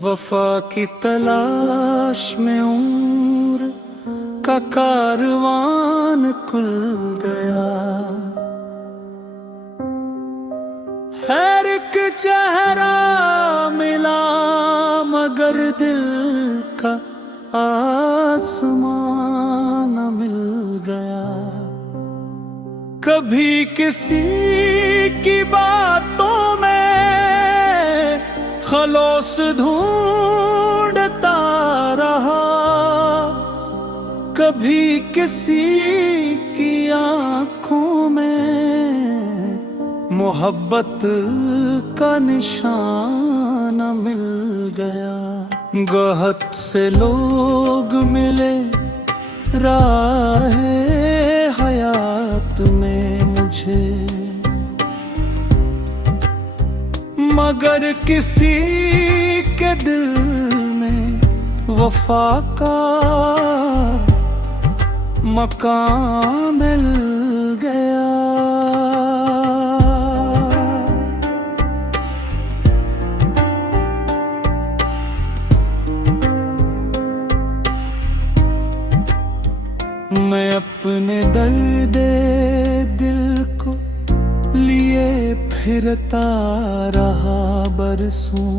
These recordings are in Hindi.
वफा की तलाश में उम्र का कारवान खुल गया। हर एक चेहरा मिला मगर दिल का आसमान मिल गया। कभी किसी की बातों में खलोस ढूंढता रहा, कभी किसी की आंखों में मोहब्बत का निशान मिल गया। गहत से लोग मिले राहे हयात में मुझे, मगर किसी के दिल में वफा का मकान मिल गया। मैं अपने दर्द दिल को लिए फिरता रहा बरसों,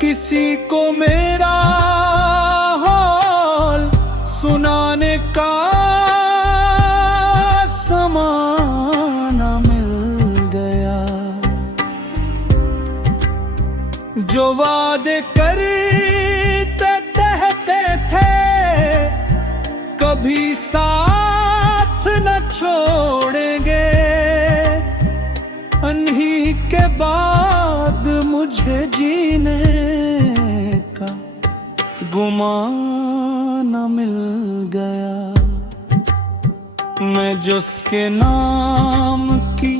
किसी को मेरा हाल सुनाने का समाना मिल गया। जो वादे करते थे कभी साथ न छोड़ेंगे, अन्हीं के बाद मुझे जीने का गुमान मिल गया। मैं जिसके नाम की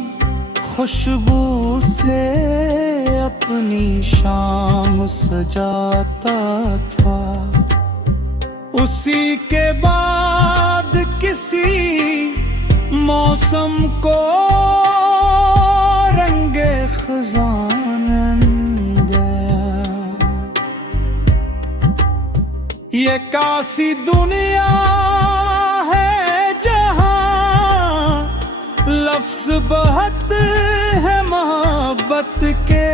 खुशबू से अपनी शाम सजाता था, उसी के बाद किसी मौसम को रंगे खजान गया। ये कासी दुनिया है जहां लफ्ज बहुत है मोहब्बत के,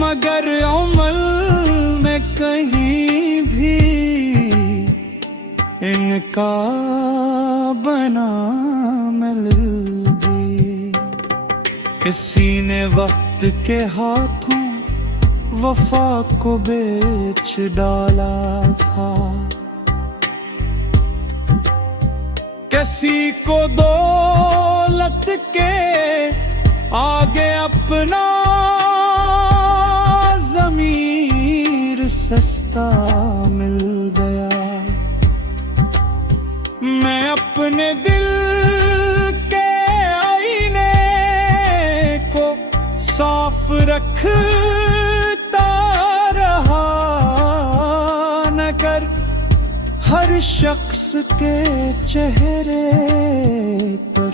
मगर अमल में कहीं भी इनका बना मिल गई। किसी ने वक्त के हाथों वफा को बेच डाला था, किसी को दौलत के आगे अपना ज़मीर सस्ता मिल गया। मैं अपने दिल के आईने को साफ रखता रहा, नगर हर शख्स के चेहरे पर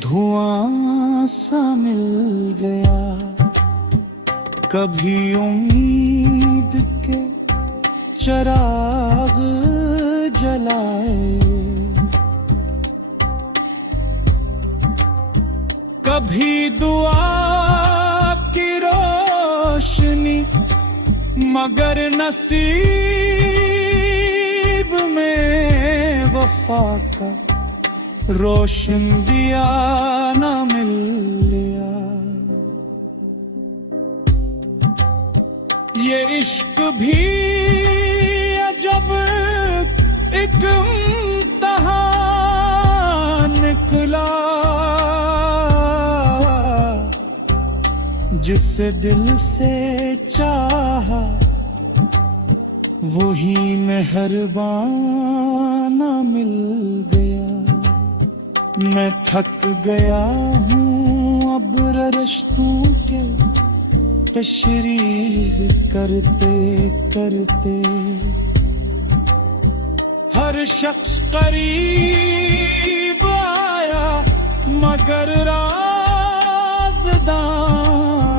धुआं सा मिल गया। कभी उम्मीद के चिराग जलाए, कभी दुआ की रोशनी, मगर नसीब में वफा का रोशन दिया न मिल लिया। ये इश्क भी अजब एक इम्तिहान निकला, जिसे दिल से चाहा वही मेहरबान मिल गया। मैं थक गया हूँ अब रिश्तों के तशरीह करते करते, हर शख्स करीब आया मगर राज़दार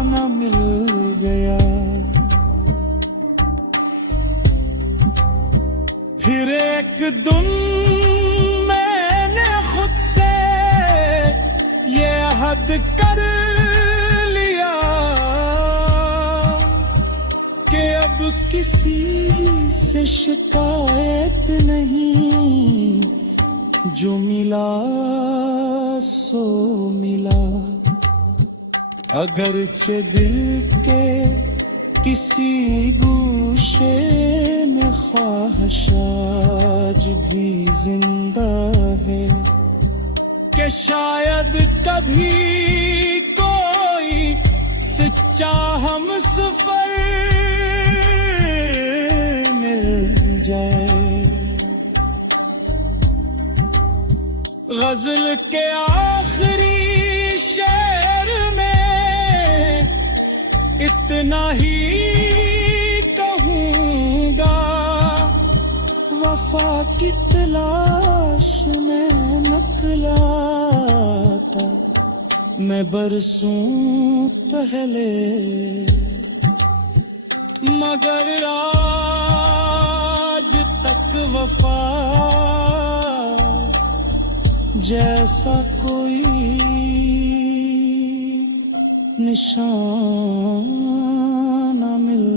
न फिर एक दिन मैंने खुद से ये हद कर लिया कि अब किसी से शिकायत नहीं, जो मिला सो मिला। अगरचे दिल के किसी गोशे में ख्वाहिश आज भी जिंदा है कि शायद कभी कोई सच्चा हम सफर मिल जाए। गजल के आखिरी शेर में इतना ही कहूँगा, वफा की तलाश में निकला था मैं बरसों पहले, मगर आज तक वफा जैसा कोई निशान न मिल